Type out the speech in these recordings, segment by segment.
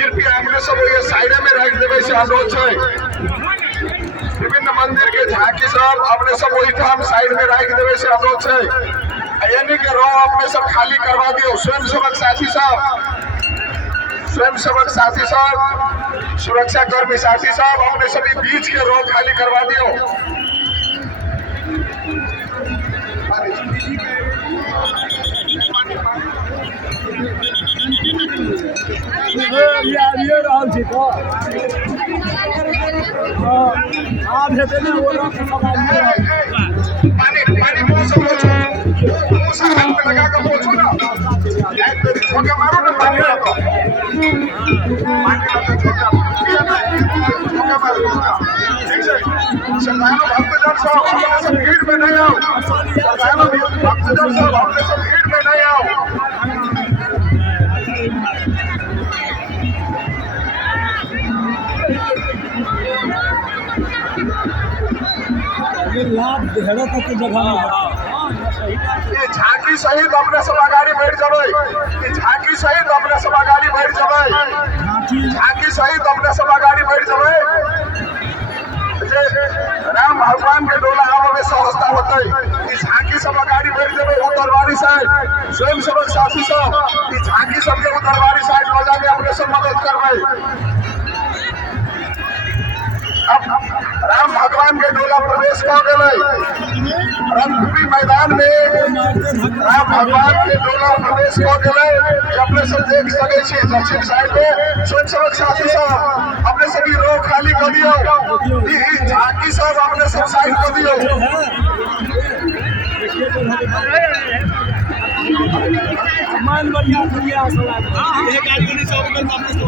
कृपया हमने सब ये साइड में राख देवे से अनुरोध है। विभिन्न मंदिर के झांकी सब अपने सब वही ठाम साइड में राख देवे से अनुरोध है। यानी कि रो अपने सब खाली करवा दियो। स्वयंसेवक साथी साहब, सुरक्षा कर्मी साथी साहब, अपने सभी बीच के रो खाली करवा दियो। पानी मौसम लगा कर पहुंचो ना, छोटे मारो ना पानी भक्तजन सब अपने सब भीड़ में नहीं आओ। भक्तजन सब अपने सब भीड़ में नहीं आओ। झांकी सहित अपने सब आगाड़ी बैठ जाए। झांकी सहित अपने सब आगाड़ी बैठ जाए। झांकी सहित अपने सब आगाड़ी बैठ जाए। राम भगवान के डोला आवे में सहजता होते। झांकी सब आगाड़ी बैठ जाए। उत्तरवारी साइड स्वयंसेवक साथी सब झांकी सबके उत्तरवारी साइड बजा में अपने सब मदद करवे। राम भगवान के डोला प्रवेश कर गए रणभूमि मैदान में। राम भगवान के डोला प्रवेश कर गए। अपने सब देख सके दक्षिण साइड में स्वयंसेवक साथी सब अपने सभी रो खाली कर दियो। झांकी सब अपने सब साइड कर दियो।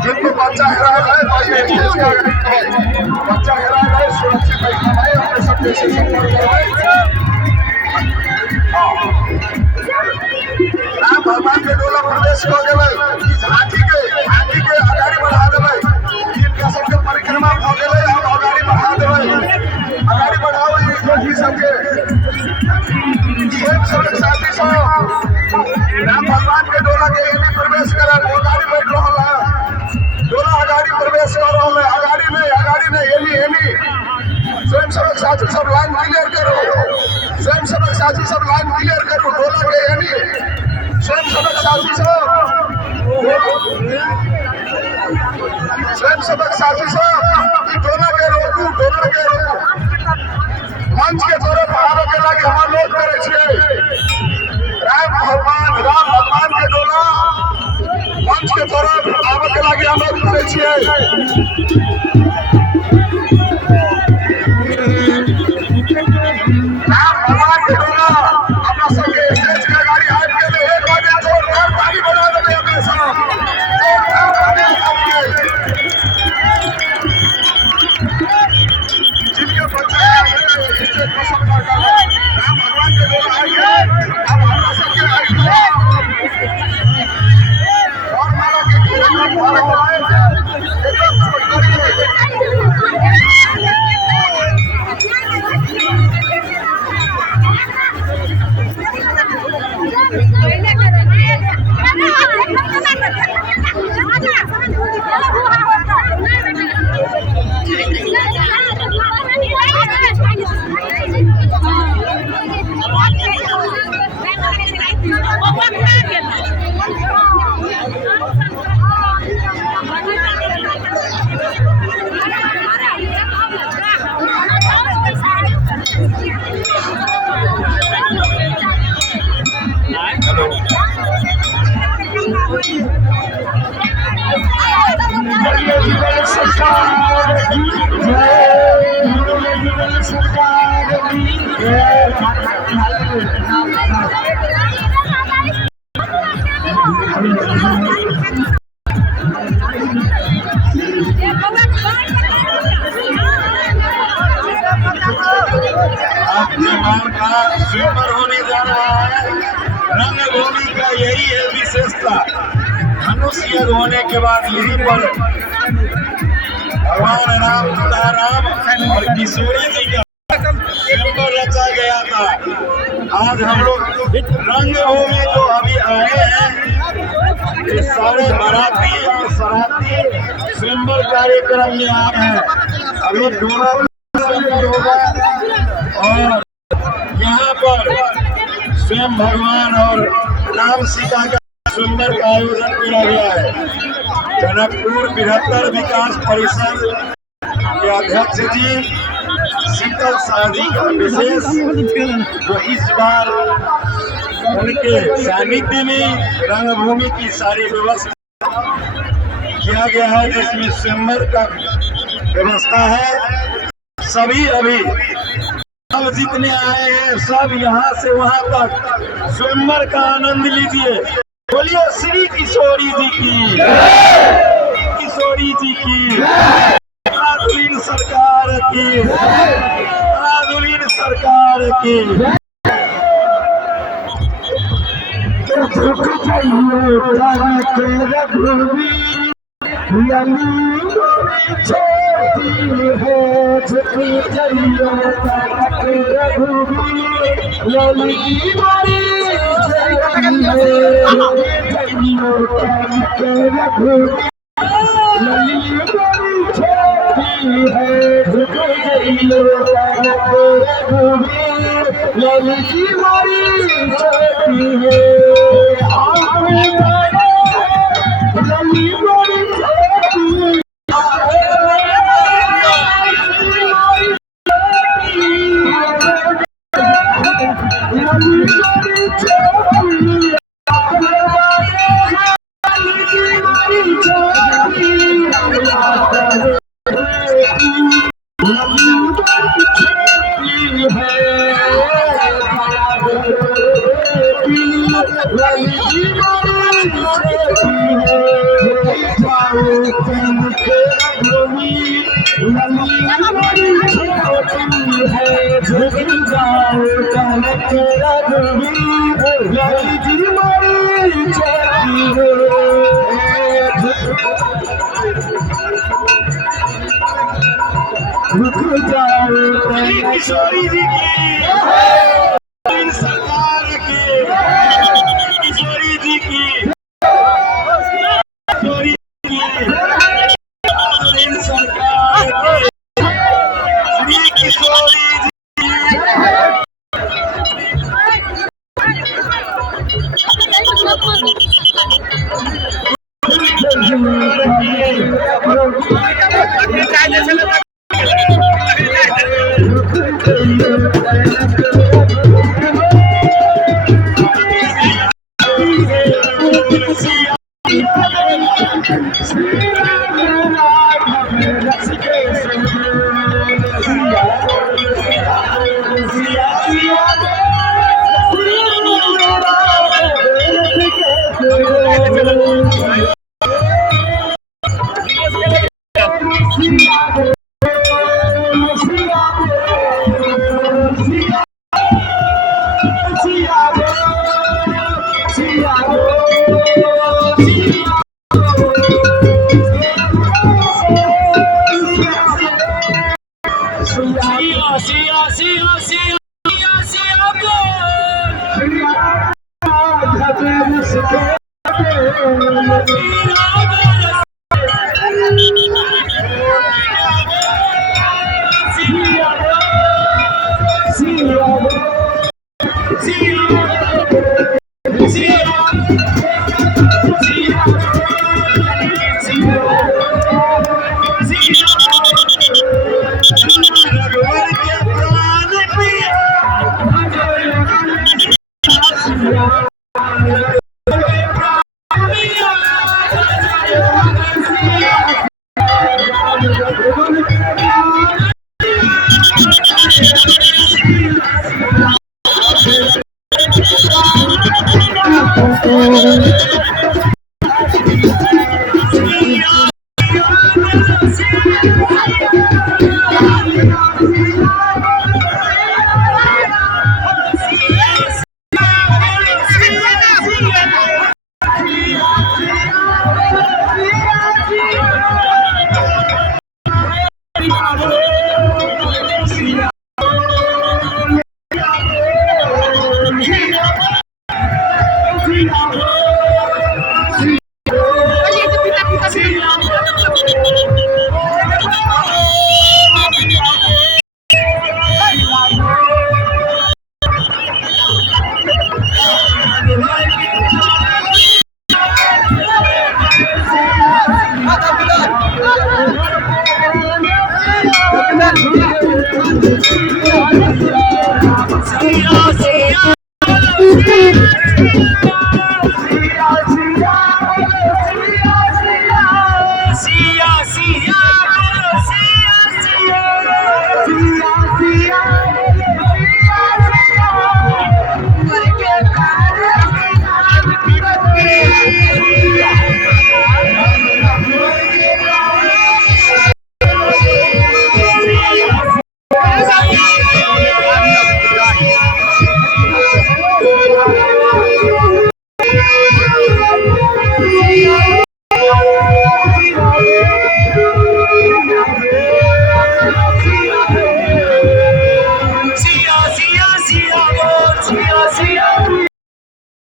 जिनको बच्चा हेरा है बच्चा हेरा है सुरक्षित बैठना है। अपने सब देश राम भगवान के डोला प्रवेश कर गए। झांकी के आगाड़ी बढ़ा देवे। इनका सबके परिक्रमा हो गए। अब आगाड़ी बढ़ा देवे। आगाड़ी बढ़ाओ झांकी सबके स्वयंसेवक साथी सब राम भगवान के डोला के एनी प्रवेश करे। आगाड़ी बैठ रहा है। डोला आगाड़ी प्रवेश कर रहा है। आगाड़ी नहीं एनी स्वयंसेवक साथी सब लाइन क्लियर करो। स्वयंसेवक साथी सब लाइन क्लियर करो। डोला के एनी स्वयंसेवक साथी सब डोला के रोकू। मंच के तरफ आवे के लगे हम लोग करे छिए। राम भगवान के डोला मंच के तरफ आवे के लगे हम लोग करे छिए। राम भगवान के डोला अपना सबके स्टेज के गाड़ी हाथ के लिए एक बार जोरदार ताली बजा देवे। अपने सब जोरदार ताली बजाइए। जिनके बच्चे स्टेज पर सब कर राम भगवान के डोला आइए। अब हमरा सबके आइए और माला के वाला आए एकदम छोड़ करिए। स्वीपर होने जा रहा है। रंगभूमि का यही है विशेषता। धनुष यज्ञ होने के बाद यहीं पर भगवान राम, सीता राम और किशोरी जी का स्वयंवर रचा गया था। आज हम लोग रंगभूमि जो अभी आए हैं, ये सारे बाराती और सराती स्वयंवर कार्यक्रम में आ रहे हैं। अभी डोला स्वयंवर होगा और यहाँ पर स्वयं भगवान और राम सीता का स्वयंवर का आयोजन किया गया है। जनकपुर बृहत्तर विकास परिषद के अध्यक्ष जी शीतल शाह जी का विशेष जो इस बार उनके सानिध्य में रंगभूमि की सारी व्यवस्था किया गया है, जिसमें स्वयंवर का व्यवस्था है। सभी अभी अब जितने आए हैं सब यहाँ से वहाँ तक स्वयंवर का आनंद लीजिए। बोलिए श्री किशोरी जी की, किशोरी जी की, आधुनिक सरकार की, आधुनिक सरकार की। किशोरी जी की सरकार की, किशोरी जी की, किशोरी जी की सरकार की, श्री किशोरी